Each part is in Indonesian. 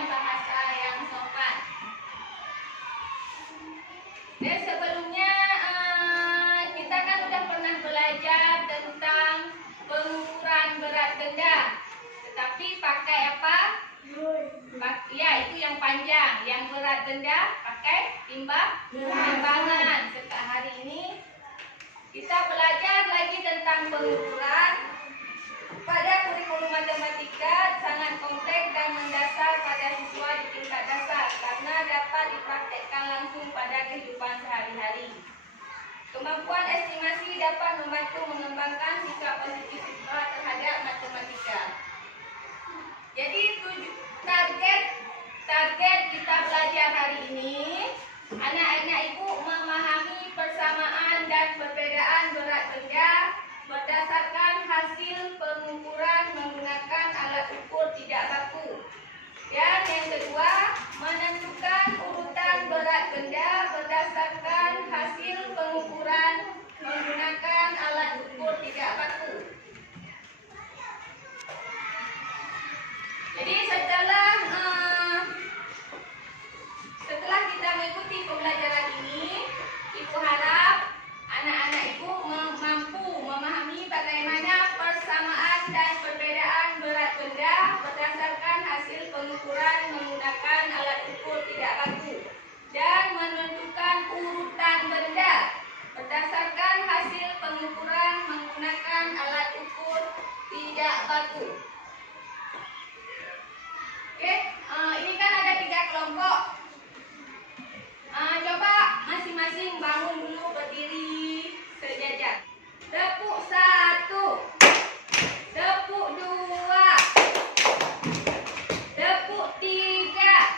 menggunakan bahasa yang sopan. Dan sebelumnya kita kan udah pernah belajar tentang pengukuran berat benda. Tetapi pakai apa? Ya, itu yang panjang. Yang berat benda pakai timbangan. Hari ini kita belajar lagi tentang pengukuran. Pada kurikulum matematika sangat kompleks dan mendasar pada siswa di tingkat dasar karena dapat dipraktekkan langsung pada kehidupan sehari-hari. Kemampuan estimasi dapat membantu mengembangkan sikap positif siswa terhadap matematika. Jadi target kita belajar hari ini, anak-anak ibu memahami persamaan dan perbedaan berat benda berdasarkan hasil pengukuran menggunakan alat ukur tidak baku. Dan yang kedua, menentukan urutan berat benda berdasarkan hasil pengukuran menggunakan alat ukur tidak baku. Jadi setelah kita mengikuti pembelajaran ini, ibu harap anak-anak ibu mampu memahami bagaimana persamaan dan perbedaan berat benda berdasarkan hasil pengukuran menggunakan alat ukur tidak baku dan menentukan urutan benda berdasarkan hasil pengukuran menggunakan alat ukur tidak baku. Oke, ini kan ada 3 kelompok. Coba masing-masing bangun dulu, berdiri sejajar. Tepuk 1, tepuk 2, tepuk 3,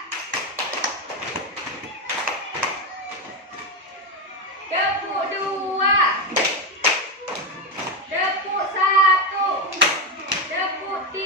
tepuk 2, tepuk 1, tepuk 3.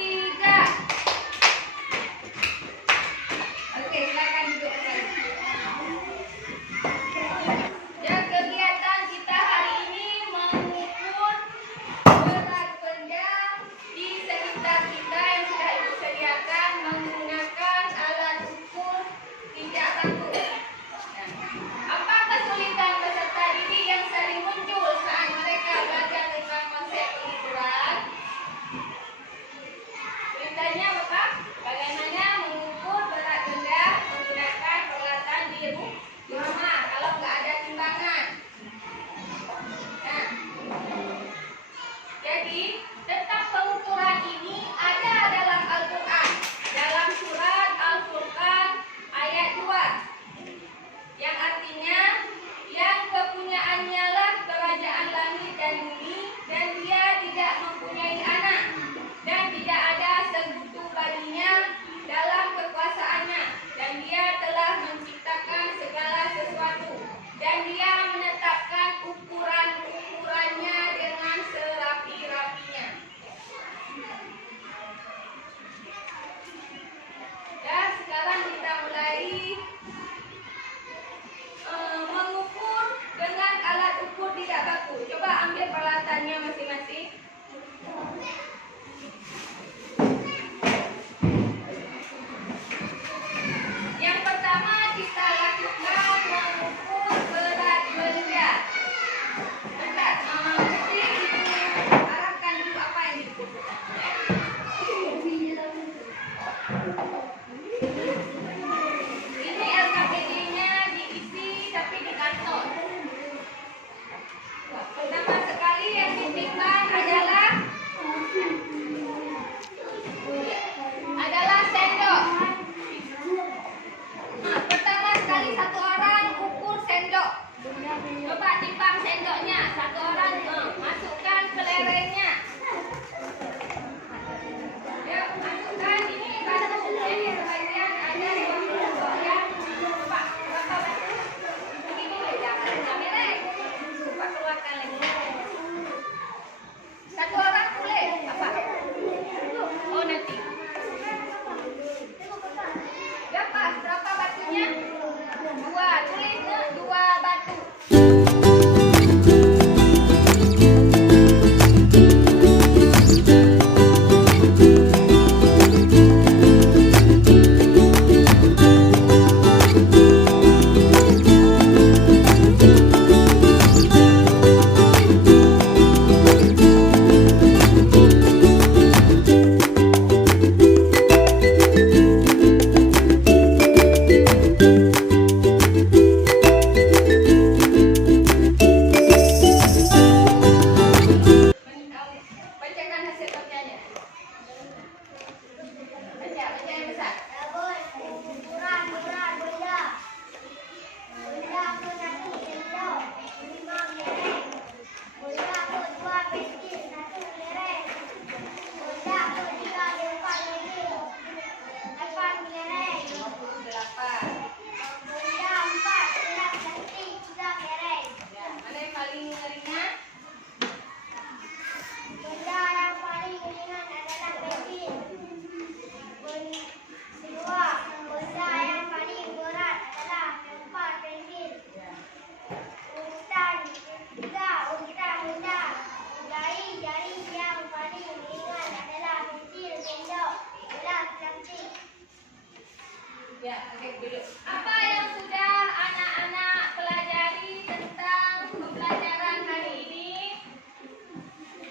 Apa yang sudah anak-anak pelajari tentang pembelajaran hari ini?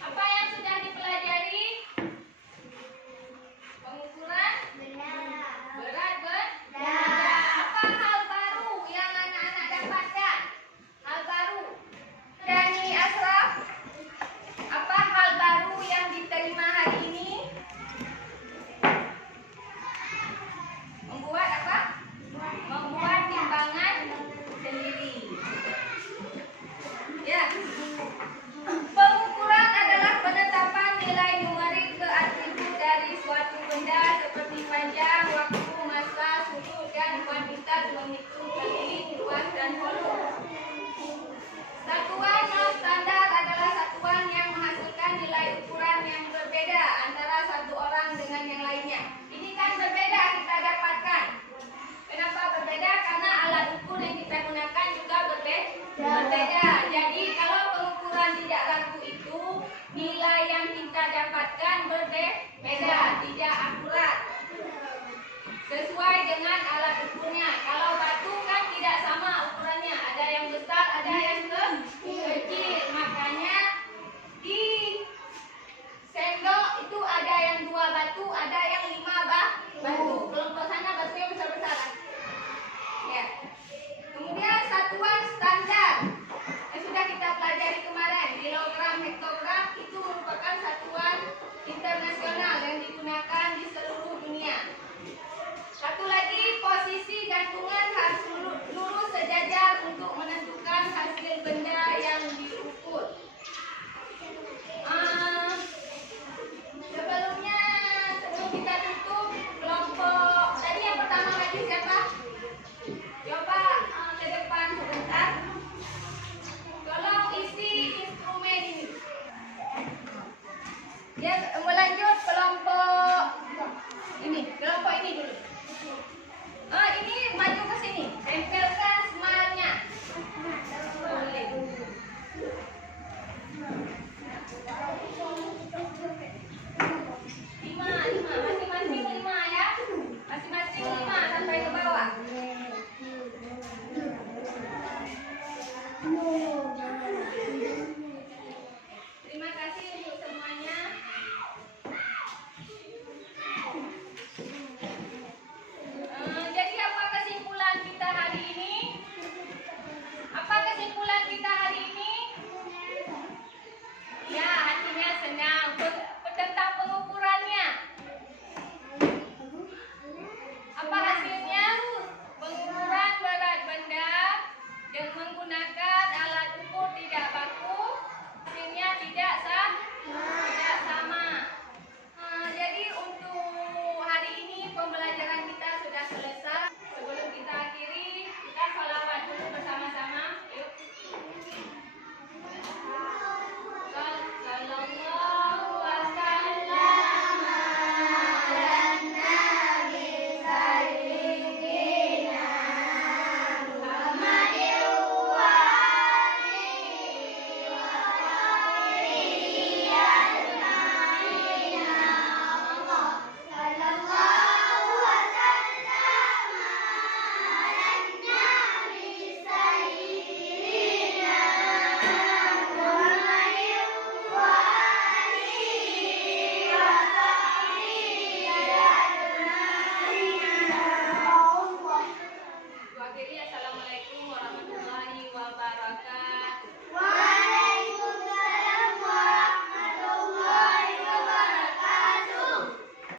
Apa yang sudah dipelajari? Pengukuran? Berat, apa hal baru yang anak-anak dapatkan? Hal baru. Dani Asraf, apa hal baru yang diterima hari ini? Membuat apa? Membuat timbangan sendiri. Ya. Pengukuran adalah penetapan nilai numerik ke atribut dari suatu benda seperti panjang, waktu, masa, suhu, dan kuantitas menghitung